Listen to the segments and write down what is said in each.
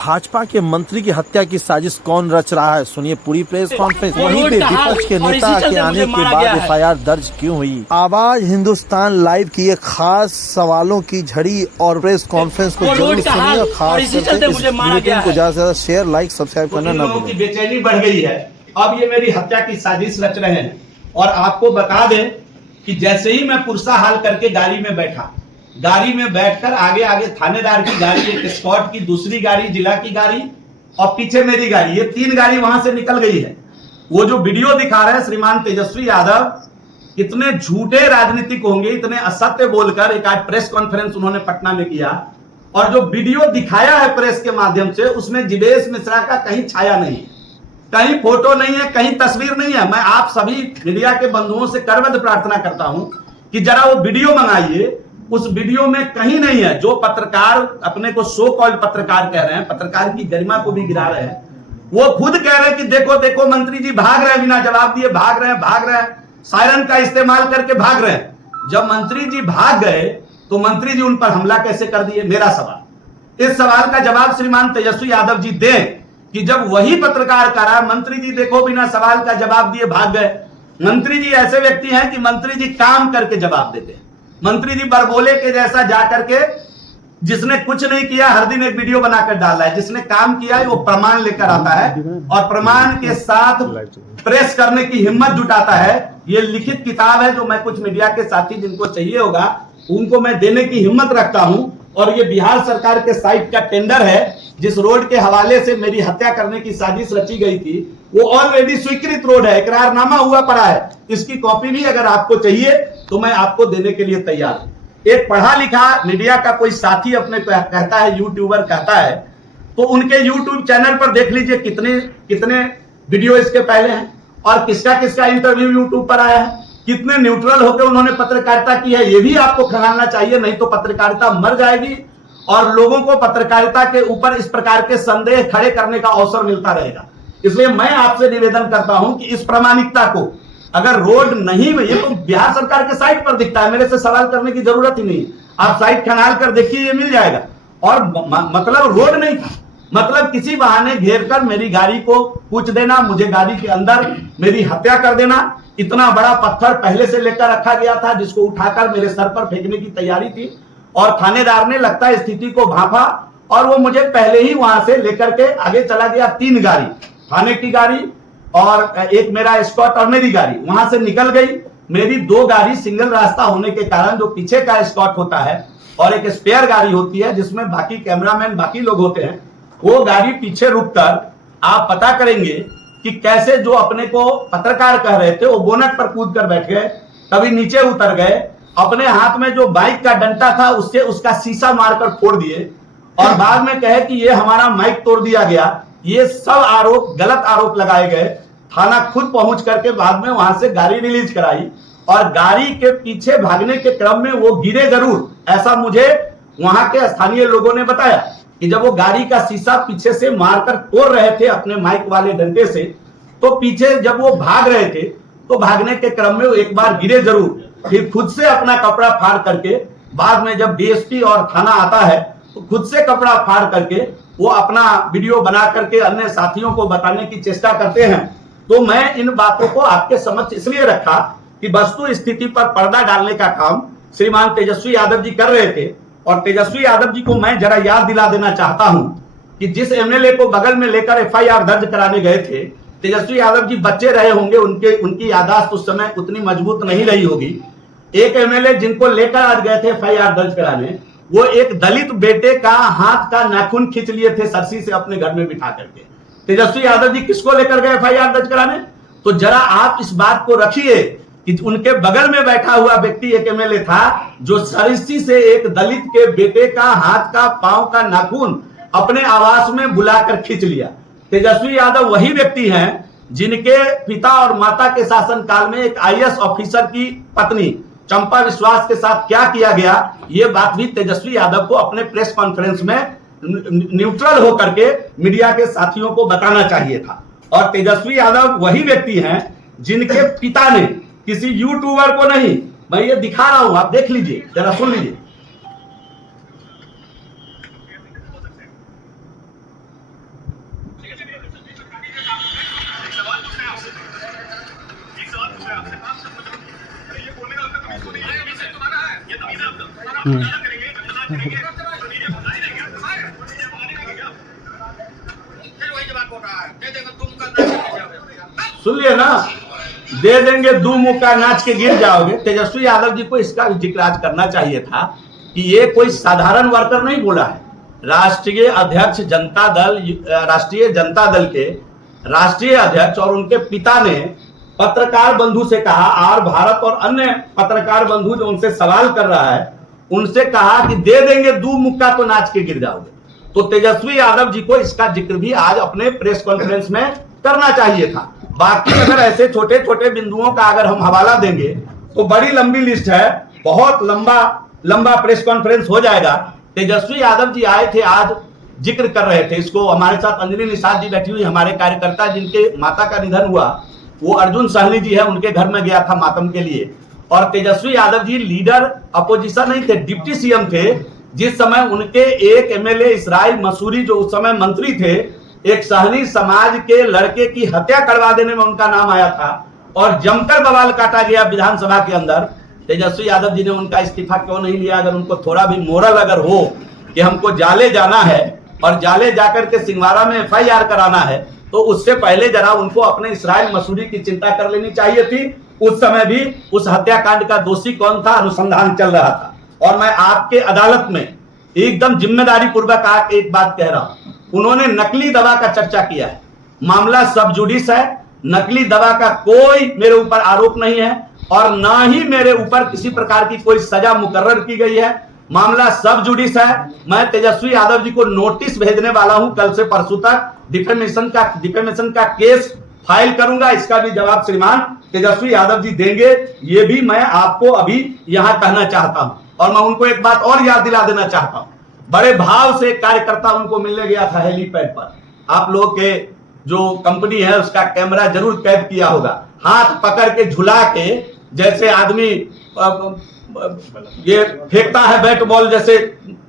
भाजपा के मंत्री की हत्या की साजिश कौन रच रहा है, सुनिए पूरी प्रेस कॉन्फ्रेंस। वहीं पे विपक्ष के नेता के आने के बाद एफआईआर दर्ज क्यों हुई। आवाज हिंदुस्तान लाइव की ये खास सवालों की झड़ी और प्रेस कॉन्फ्रेंस को जरूर सुनिए। खास करके इस बुलेटिन को ज्यादा से ज्यादा शेयर, लाइक, सब्सक्राइब करना न भूलें। बेचैनी बढ़ गई है, अब ये मेरी हत्या की साजिश रच रहे हैं। और आपको बता दें कि जैसे ही मैं पुरसा हाल करके गाड़ी में बैठा, गाड़ी में बैठकर आगे आगे थानेदार की गाड़ी, एक स्कॉट की दूसरी गाड़ी, जिला की गाड़ी और पीछे मेरी गाड़ी, ये 3 गाड़ी वहां से निकल गई है। वो जो वीडियो दिखा रहे हैं श्रीमान तेजस्वी यादव, कितने झूठे राजनीतिक होंगे, इतने असत्य बोलकर एक आज प्रेस कॉन्फ्रेंस उन्होंने पटना में किया। और जो वीडियो दिखाया है प्रेस के माध्यम से, उसमें जिवेश मिश्रा का कहीं छाया नहीं, कहीं फोटो नहीं है, कहीं तस्वीर नहीं है। मैं आप सभी मीडिया के बंधुओं से करबद्ध प्रार्थना करता हूं कि जरा वो वीडियो मंगाइए। उस वीडियो में कहीं नहीं है। जो पत्रकार अपने को सो कॉल्ड पत्रकार कह रहे हैं, पत्रकार की गरिमा को भी गिरा रहे हैं, वो खुद कह रहे हैं कि देखो देखो मंत्री जी भाग रहे हैं, बिना जवाब दिए भाग रहे हैं, सायरन का इस्तेमाल करके भाग रहे हैं। जब मंत्री जी भाग गए तो मंत्री जी उन पर हमला कैसे कर दिए? मेरा सवाल। इस सवाल का जवाब श्रीमान तेजस्वी यादव जी दें कि जब वही पत्रकार कह रहा है मंत्री जी देखो बिना सवाल का जवाब दिए भाग गए। मंत्री जी ऐसे व्यक्ति हैं कि मंत्री जी काम करके जवाब देते हैं। मंत्री जी बरगोले के जैसा जाकर के, जिसने कुछ नहीं किया हर दिन एक वीडियो बनाकर डाला है, जिसने काम किया है वो प्रमाण लेकर आता है और प्रमाण के साथ प्रेस करने की हिम्मत जुटाता है। ये लिखित किताब है जो मैं कुछ मीडिया के साथी जिनको चाहिए होगा उनको मैं देने की हिम्मत रखता हूं। और ये बिहार सरकार के साइट का टेंडर है, जिस रोड के हवाले से मेरी हत्या करने की साजिश रची गई थी, वो ऑलरेडी स्वीकृत रोड है, इकरारनामा हुआ पड़ा है। इसकी कॉपी भी अगर आपको चाहिए तो मैं आपको देने के लिए तैयार हूं। एक पढ़ा लिखा मीडिया का कोई साथी अपने कहता है, यूट्यूबर कहता है, तो उनके यूट्यूब चैनल पर देख लीजिए कितने कितने वीडियो इसके पहले हैं और किसका किसका इंटरव्यू यूट्यूब पर आया है, कितने न्यूट्रल होकर उन्होंने पत्रकारिता की है। ये भी आपको खंगालना चाहिए, नहीं तो पत्रकारिता मर जाएगी और लोगों को पत्रकारिता के ऊपर इस प्रकार के संदेह खड़े करने का अवसर मिलता रहेगा। इसलिए मैं आपसे निवेदन करता हूं कि इस प्रामाणिकता को, अगर रोड नहीं, ये तो बिहार सरकार के साइट पर दिखता है, मेरे से सवाल करने की जरूरत ही नहीं। आप साइट खंगाल कर देखिए, ये मिल जाएगा। और मतलब रोड नहीं था, मतलब किसी बहाने घेर कर मेरी गाड़ी को पूछ देना, मुझे गाड़ी के अंदर मेरी हत्या कर देना। इतना बड़ा पत्थर पहले से लेकर रखा गया था जिसको उठाकर मेरे सर पर फेंकने की तैयारी थी और थानेदार ने लगता है स्थिति को भांपा और वो मुझे पहले ही वहां से लेकर के आगे चला गया। 3 गाड़ी, थाने की गाड़ी और एक मेरा स्कॉट और मेरी गाड़ी वहां से निकल गई। मेरी 2 गाड़ी सिंगल रास्ता होने के कारण, जो पीछे का स्कॉट होता है और एक स्पेयर गाड़ी होती है जिसमें बाकी कैमरामैन बाकी लोग होते हैं, वो गाड़ी पीछे रुककर आप पता करेंगे कि कैसे जो अपने को पत्रकार कह रहे थे वो बोनट पर कूद कर बैठ गए, कभी नीचे उतर गए, अपने हाथ में जो बाइक का डंडा था उससे उसका शीशा मारकर फोड़ दिए और बाद में कहे कि ये हमारा माइक तोड़ दिया गया। ये सब आरोप, गलत आरोप लगाए गए। थाना खुद पहुंच करके बाद में वहां से गाड़ी रिलीज कराई और गाड़ी के पीछे भागने के क्रम में वो गिरे जरूर, ऐसा मुझे वहां के स्थानीय लोगों ने बताया कि जब वो गाड़ी का शीशा पीछे से मारकर तोड़ रहे थे अपने माइक वाले डंडे से, तो पीछे जब वो भाग रहे थे तो भागने के क्रम में वो एक बार गिरे जरूर, फिर खुद से अपना कपड़ा फाड़ करके, बाद में जब डीएसपी और थाना आता है तो खुद से कपड़ा फाड़ करके वो अपना वीडियो बना करके अन्य साथियों को बताने की चेष्टा करते हैं। तो मैं इन बातों को आपके समक्ष इसलिए रखा कि वस्तु स्थिति पर पर्दा डालने का काम श्रीमान तेजस्वी यादव जी कर रहे थे। और तेजस्वी यादव जी को मैं जरा याद दिला देना चाहता हूं कि जिस एमएलए को बगल में लेकर एफआईआर दर्ज कराने गए थे, तेजस्वी यादव जी बच्चे रहे होंगे, उनकी याददाश्त उस समय उतनी मजबूत नहीं रही होगी। एक एमएलए जिनको लेकर आज गए थे एफआईआर दर्ज कराने, वो एक दलित बेटे का हाथ का नाखून खींच लिए थे सरसी से अपने घर में बिठा करके। तेजस्वी यादव जी किसको लेकर गए एफआईआर दर्ज कराने? तो जरा आप इस बात को रखिए कि उनके बगल में बैठा हुआ व्यक्ति एक एमएलए था जो सरसी से एक दलित के बेटे का हाथ का, पांव का नाखून अपने आवास में बुलाकर खींच लिया। तेजस्वी यादव वही व्यक्ति हैं जिनके पिता और माता के शासन काल में एक आईएएस ऑफिसर की पत्नी चंपा विश्वास के साथ क्या किया गया, ये बात भी तेजस्वी यादव को अपने प्रेस कॉन्फ्रेंस में न्यूट्रल होकर के मीडिया के साथियों को बताना चाहिए था। और तेजस्वी यादव वही व्यक्ति हैं जिनके पिता ने, किसी यूट्यूबर को नहीं, मैं ये दिखा रहा हूं, आप देख लीजिए, जरा सुन लीजिए। सुन लिए ना, दे देंगे दू मुक्का नाच के गिर जाओगे। तेजस्वी यादव जी को इसका जिक्र आज करना चाहिए था कि ये कोई साधारण वर्कर नहीं बोला है। राष्ट्रीय अध्यक्ष जनता दल, राष्ट्रीय जनता दल के राष्ट्रीय अध्यक्ष और उनके पिता ने पत्रकार बंधु से कहा, और भारत और अन्य पत्रकार बंधु जो उनसे सवाल कर रहा है उनसे कहा कि दे देंगे दू मुक्का तो नाच के गिर जाओगे। तो तेजस्वी यादव जी को इसका जिक्र भी आज अपने प्रेस कॉन्फ्रेंस में करना चाहिए था। बाकी अगर ऐसे छोटे छोटे बिंदुओं का अगर हम हवाला देंगे तो बड़ी लंबी लिस्ट है, बहुत लंबा प्रेस कॉन्फ्रेंस हो जाएगा। तेजस्वी यादव जी आए थे, आज जिक्र कर रहे थे इसको। हमारे साथ अंजलि निषाद जी बैठी हुई, हमारे कार्यकर्ता जिनके माता का निधन हुआ, वो अर्जुन सहनी जी है, उनके घर में गया था मातम के लिए। और तेजस्वी यादव जी लीडर अपोजिशन नहीं थे, डिप्टी सीएम थे। जिस समय उनके एक एमएलए इसराइल मसूरी जो उस समय मंत्री थे, एक सहनी समाज के लड़के की हत्या करवा देने में उनका नाम आया था और जमकर बवाल काटा गया विधानसभा के अंदर। तेजस्वी यादव जी ने उनका इस्तीफा क्यों नहीं लिया? अगर उनको थोड़ा भी मोरल अगर हो कि हमको जाले जाना है और जाले जाकर के सिंगवारा में एफआईआर कराना है, तो उससे पहले जरा उनको अपने इसराइल मसूरी की चिंता कर लेनी चाहिए थी। उस समय भी उस हत्याकांड का दोषी कौन था, अनुसंधान चल रहा था। और मैं आपके अदालत में एकदम जिम्मेदारी पूर्वक एक बात कह रहा हूं, उन्होंने नकली दवा का चर्चा किया है। मामला सब जुडिस है, नकली दवा का कोई मेरे ऊपर आरोप नहीं है और ना ही मेरे ऊपर किसी प्रकार की कोई सजा मुकर्रर की गई है। मामला सब जुडिस है। मैं तेजस्वी यादव जी को नोटिस भेजने वाला हूं, कल से परसों तक डिफेमेशन का केस फाइल करूंगा। इसका भी जवाब श्रीमान तेजस्वी यादव जी देंगे, ये भी मैं आपको अभी यहां कहना चाहता हूं। और मैं उनको एक बात और याद दिला देना चाहता हूं, बड़े भाव से एक कार्यकर्ता उनको मिलने गया था हेलीपैड पर। आप लोग के जो कंपनी है उसका कैमरा जरूर कैद किया होगा। हाथ पकड़ के झुला के, जैसे आदमी ये फेंकता है बैट बॉल जैसे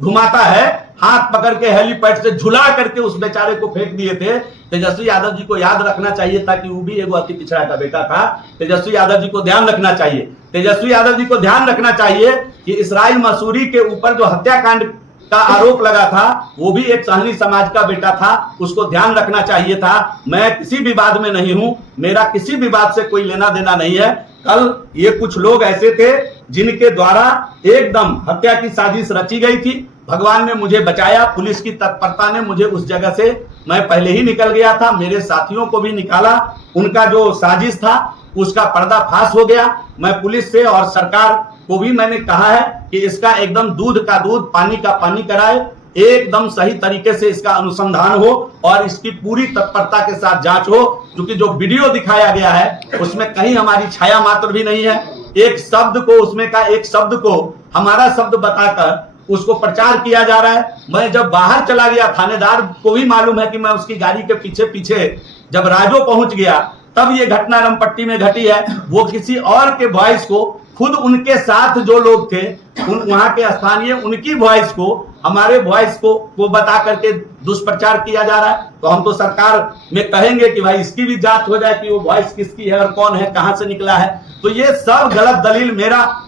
घुमाता है, हाथ पकड़ के हेलीपैड से झुला करके उस बेचारे को फेंक दिए थे। तेजस्वी यादव जी को याद रखना चाहिए था कि वो भी एगो अति पिछड़ा का बेटा था। तेजस्वी यादव जी को ध्यान रखना चाहिए। तेजस्वी यादव जी को ध्यान रखना चाहिए कि इसराइल मसूरी के ऊपर जो हत्याकांड का आरोप लगा था वो भी एक सहनी समाज का बेटा था, उसको ध्यान रखना चाहिए था। मैं किसी विवाद में नहीं हूं, मेरा किसी विवाद से कोई लेना देना नहीं है। कल ये कुछ लोग ऐसे थे जिनके द्वारा एकदम हत्या की साजिश रची गई थी। भगवान ने मुझे बचाया, पुलिस की तत्परता ने मुझे उस जगह से, मैं पहले ही निकल गया था, मेरे साथियों को भी निकाला। उनका जो साजिश था उसका पर्दाफाश हो गया। मैं पुलिस से और सरकार को भी मैंने कहा है कि इसका एकदम दूध का दूध, पानी का पानी कराए, एकदम सही तरीके से इसका अनुसंधान हो और इसकी पूरी तत्परता के साथ जांच हो। क्योंकि जो वीडियो दिखाया गया है उसमें कहीं हमारी छाया मात्र भी नहीं है। एक शब्द को, उसमें का एक शब्द को हमारा शब्द बताकर उसको प्रचार किया जा रहा है। मैं जब बाहर चला गया, थानेदार को भी मालूम है कि मैं उसकी गाड़ी के पीछे पीछे जब राजो पहुंच गया, तब ये घटना रामपट्टी में घटी है। वो किसी और के वॉइस को, खुद उनके साथ जो लोग थे वहां के स्थानीय, उनकी वॉइस को, हमारे वॉइस को बता करके दुष्प्रचार किया जा रहा है। तो हम तो सरकार में कहेंगे कि भाई इसकी भी जांच हो जाए कि वो वॉइस किसकी है और कौन है, कहां से निकला है। तो ये सब गलत दलील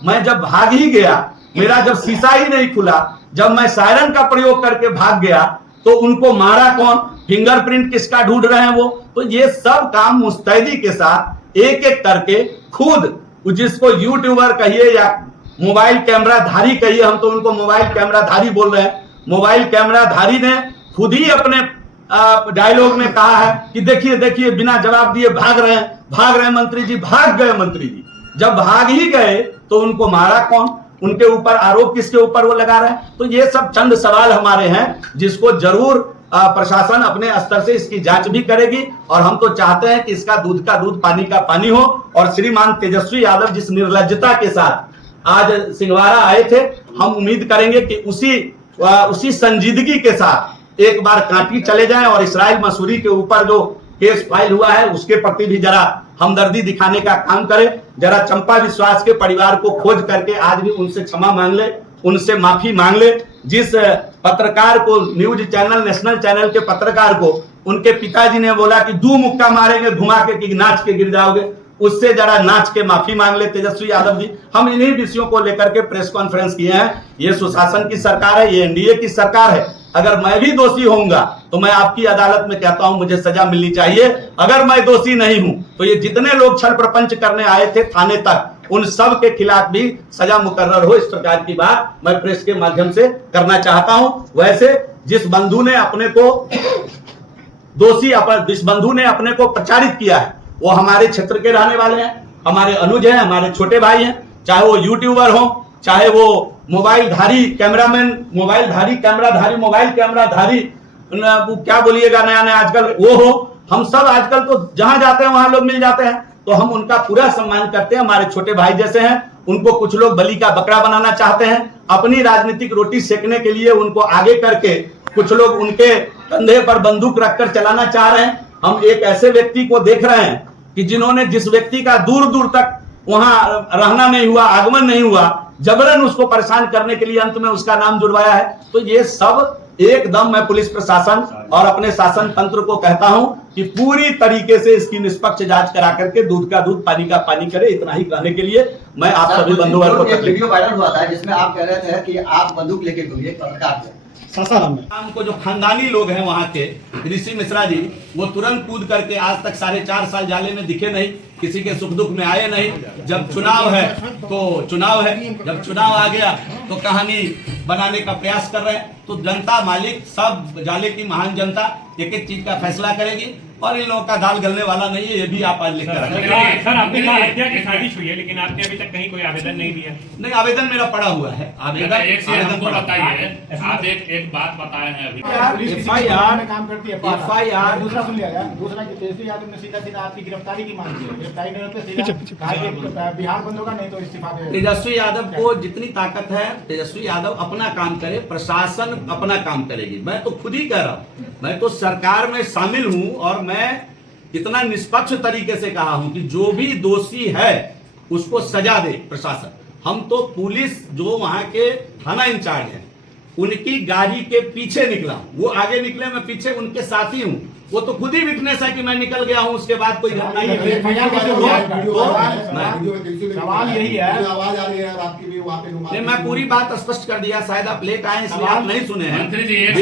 मैं जब भाग ही गया, मेरा जब शीशा ही नहीं खुला, जब मैं सायरन का प्रयोग करके भाग गया, तो उनको मारा कौन, फिंगरप्रिंट किसका ढूंढ रहे हैं वो। तो ये सब काम मुस्तैदी के साथ एक एक करके खुद, जिसको यूट्यूबर कहिए या मोबाइल कैमरा धारी कहिए, हम तो उनको मोबाइल कैमरा धारी बोल रहे हैं। मोबाइल कैमरा धारी ने खुद ही अपने डायलॉग में कहा है कि देखिए देखिए बिना जवाब दिए भाग रहे हैं मंत्री जी, भाग गए मंत्री जी। जब भाग ही गए तो उनको मारा कौन, उनके ऊपर आरोप किसके ऊपर वो लगा रहे हैं। तो ये सब चंद सवाल हमारे हैं जिसको जरूर प्रशासन अपने स्तर से इसकी जांच भी करेगी। और हम तो चाहते हैं कि इसका दूध का दूध, पानी का पानी हो। और श्रीमान तेजस्वी यादव जिस निर्लज्जता के साथ आज सिंगवारा आए थे, हम उम्मीद करेंगे कि उसी संजीदगी के साथ एक बार कांटी चले जाएं और इसराइल मसूरी के ऊपर जो केस फाइल हुआ है उसके प्रति भी जरा हमदर्दी दिखाने का काम करें। जरा चंपा विश्वास के परिवार को खोज करके आज भी उनसे क्षमा मांग ले, उनसे माफी मांग ले। जिस पत्रकार को, न्यूज चैनल, नेशनल चैनल के पत्रकार को उनके पिताजी ने बोला कि दू मुक्का मारेंगे घुमा के कि नाच के गिर जाओगे, उससे जरा नाच के माफी मांग ले तेजस्वी यादव जी। हम इन्हीं विषयों को लेकर के प्रेस कॉन्फ्रेंस किए हैं। ये सुशासन की सरकार है, ये एनडीए की सरकार है। अगर मैं भी दोषी होऊंगा तो मैं आपकी अदालत में कहता हूं मुझे सजा मिलनी चाहिए। अगर मैं दोषी नहीं हूं तो ये जितने लोग छल प्रपंच करने आए थे थाने तक, उन सब के खिलाफ भी सजा मुकर्रर हो, इस प्रकार की बात मैं प्रेस के माध्यम से करना चाहता हूं। वैसे जिस बंधु ने अपने को दोषी, जिस बंधु ने अपने को प्रचारित किया है, वो हमारे क्षेत्र के रहने वाले हैं, हमारे अनुज हैं, हमारे छोटे भाई हैं। चाहे वो यूट्यूबर हो, चाहे वो मोबाइल कैमराधारी, मोबाइल कैमराधारी, क्या बोलिएगा नया नया आजकल वो हो। हम सब आजकल तो जहां जाते हैं वहां लोग मिल जाते हैं, तो हम उनका पूरा सम्मान करते हैं। हमारे छोटे भाई जैसे हैं। उनको कुछ लोग बलि का बकरा बनाना चाहते हैं, अपनी राजनीतिक रोटी सेकने के लिए उनको आगे करके कुछ लोग उनके कंधे पर बंदूक रखकर चलाना चाह रहे हैं। हम एक ऐसे व्यक्ति को देख रहे हैं कि जिन्होंने, जिस व्यक्ति का दूर दूर तक वहां रहना नहीं हुआ, आगमन नहीं हुआ, जबरन उसको परेशान करने के लिए अंत में उसका नाम जुड़वाया है। तो ये सब एकदम मैं पुलिस प्रशासन और अपने शासन तंत्र को कहता हूं कि पूरी तरीके से इसकी निष्पक्ष जांच करा करके दूध का दूध पानी का पानी करे। इतना ही कहने के लिए मैं आप सभी बंधुओं को वीडियो वायरल हुआ था जिसमें आप कह रहे थे कि आप बंदूक लेके घूमिए पत्रकार थे। हमको जो खानदानी लोग हैं वहां के, ऋषि मिश्रा जी, वो तुरंत कूद करके आज तक 4.5 साल जाले में दिखे नहीं, किसी के सुख दुख में आए नहीं। जब चुनाव है तो चुनाव है, जब चुनाव आ गया तो कहानी बनाने का प्रयास कर रहे हैं। तो जनता मालिक, सब जाले की महान जनता एक एक चीज का फैसला करेगी और इन लोगों का दाल गलने वाला नहीं है। ये भी आप आज लिख कर रखें। सर, आपने कहा हत्या की साजिश हुई है, लेकिन आपने अभी तक कहीं कोई आवेदन नहीं दिया। नहीं, आवेदन मेरा पड़ा हुआ है। आवेदन हमको बताइए, आप एक बात बताए हैं अभी। FIR दूसरा सुन लिया गया। दूसरा तेजस्वी यादव ने सीधा सीधा आपकी गिरफ्तारी की मांग की है। गिरफ्तारी करने पे सीधा बिहार बंद होगा, नहीं तो इस्तीफा दे। तेजस्वी यादव को जितनी ताकत है, तेजस्वी यादव अपना काम करे, प्रशासन अपना काम करेगी। मैं तो खुद ही कह रहा हूं, मैं तो सरकार में शामिल हूं और मैं इतना निष्पक्ष तरीके से कहा हूं कि जो भी दोषी है उसको सजा दे प्रशासन। हम तो पुलिस जो वहां के थाना इंचार्ज है उनकी गाड़ी के पीछे निकला हूं। वो आगे निकले, मैं पीछे उनके साथ ही हूं। वो तो खुद ही विटनेस है कि मैं निकल गया हूं, उसके बाद कोई घटना ही नहीं। सवाल यही है, आवाज आ रही है आपकी भी वहाँ पे। मैं पूरी बात स्पष्ट कर दिया, शायद आप लेट आए इसलिए आप नहीं सुने हैं। मंत्री जी, एक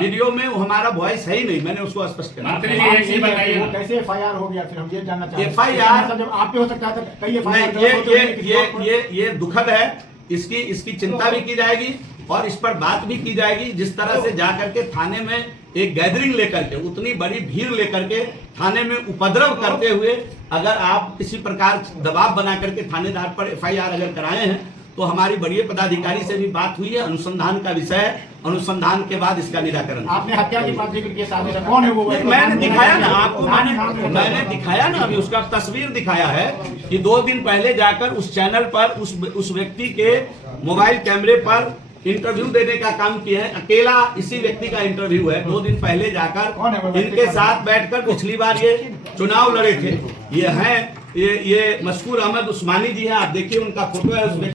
वीडियो में हमारा वॉइस है ही नहीं, मैंने उसको स्पष्ट कर मंत्री जी, एक चीज बताइए, वो कैसे FIR हो गया? फिर हम ये जानना चाहते हैं। FIR जब आप पे हो सकता है, कई नहीं, ये दुखद है। इसकी चिंता भी की जाएगी और इस पर बात भी की जाएगी। जिस तरह से जाकर के थाने में एक गैदरिंग लेकर के, उतनी बड़ी भीड़ लेकर के थाने में उपद्रव करते हुए अगर आप किसी प्रकार दबाव बना करके थानेदार पर FIR अगर कराए हैं तो हमारी बड़ी पदाधिकारी से भी बात हुई है। अनुसंधान का विषय है, अनुसंधान के बाद इसका निराकरण। आपने हत्या की बात जिक्र किया, साजिश कौन है वो? मैंने दिखाया ना आपको, मैंने दिखाया ना, अभी उसका तस्वीर दिखाया है कि 2 दिन पहले जाकर उस चैनल पर उस व्यक्ति के मोबाइल कैमरे पर इंटरव्यू देने का काम किया है। अकेला इसी व्यक्ति का इंटरव्यू है। 2 दिन पहले जाकर इनके साथ बैठकर पिछली बार ये चुनाव लड़े थे। ये हैं, ये मशकूर अहमद उस्मानी जी हैं। आप देखिए उनका फोटो है उसमें।